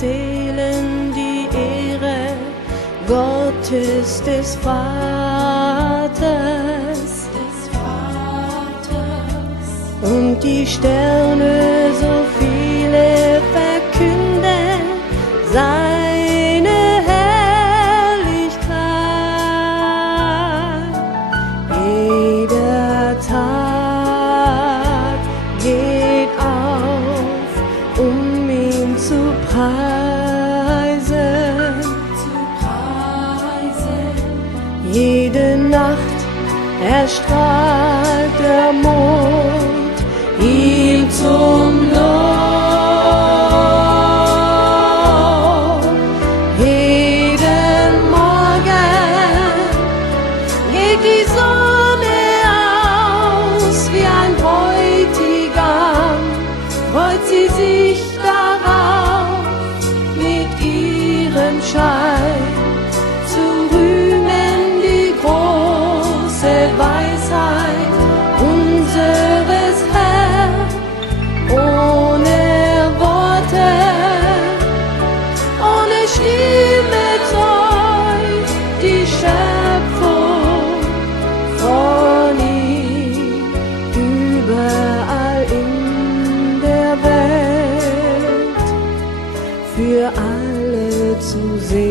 erzählen die Ehre Gottes des Vaters. Und die Sterne so viele verkünden seine Herrlichkeit. Jeder Tag geht auf, ihn zu preisen. Jede Nacht erstrahlt der Mond ihm zum Lob. Jeden Morgen geht die Sonne aus wie ein Bräutigam, freut sie sich darauf, mit ihrem Schein zu rühmen die große Weisheit unseres Herrn. Ohne Worte, ohne Stimme zeugt die Schöpfung von ihm überall in der Welt für alle zu sehen.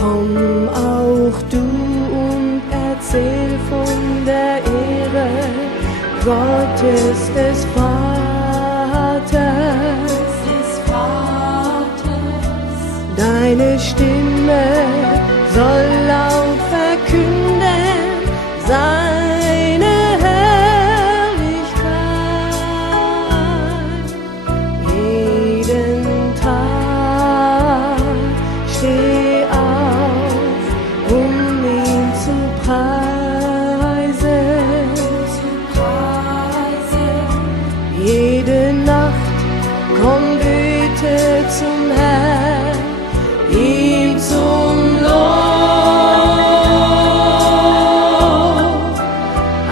Komm auch du und erzähl von der Ehre Gottes des Vaters. Deine Stimme soll laut verkünden seine Herrlichkeit. Jeden Tag steh auf, ihn zu preisen. Jede Nacht komm bete zum Herrn, ihm zum Lob.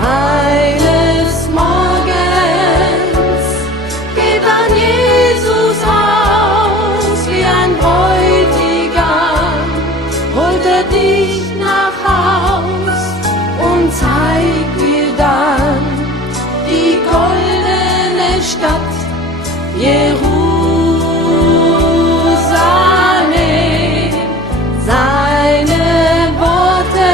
Eines Morgens geht dann Jesus aus wie ein Bräutigam, holt er dich nach Haus und zeigt dir dann die goldene Stadt Jerusalem. Seine Worte,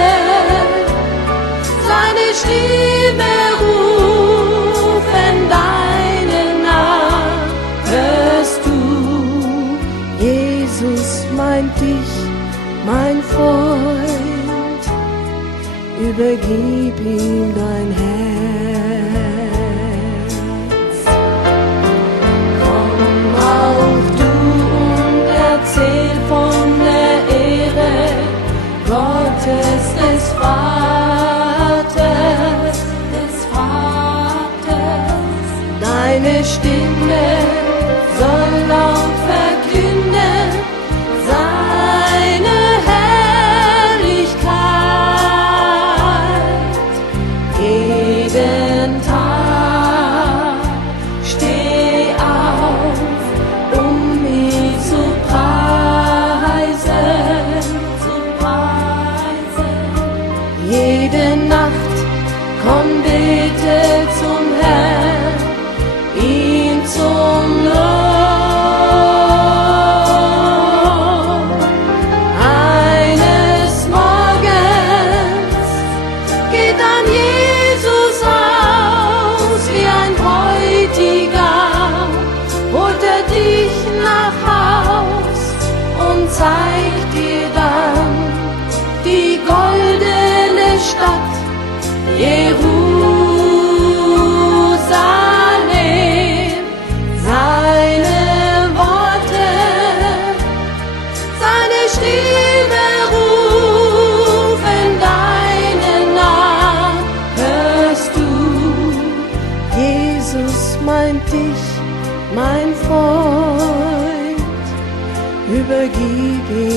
seine Stimme rufen deinen Namen, hörst du? Jesus meint dich, mein Freund, übergib ihm dein Herz. Komm auch du und erzähl von der Ehre Gottes des Vaters. Deine Stimme soll laut verkünden seine Herrlichkeit. Jeden Tag steh auf, ihn zu preisen. Jede Nacht komm bete zum Herrn, ihm zum Lob. Eines Morgens geht dann Jesus aus wie ein Bräutigam, holt er dich nach Haus und zeigt dir dann die goldene Stadt Jerusalem. Seine Worte, seine Stimme rufen deinen Namen, hörst du? Jesus meint dich, mein Freund, übergib ihm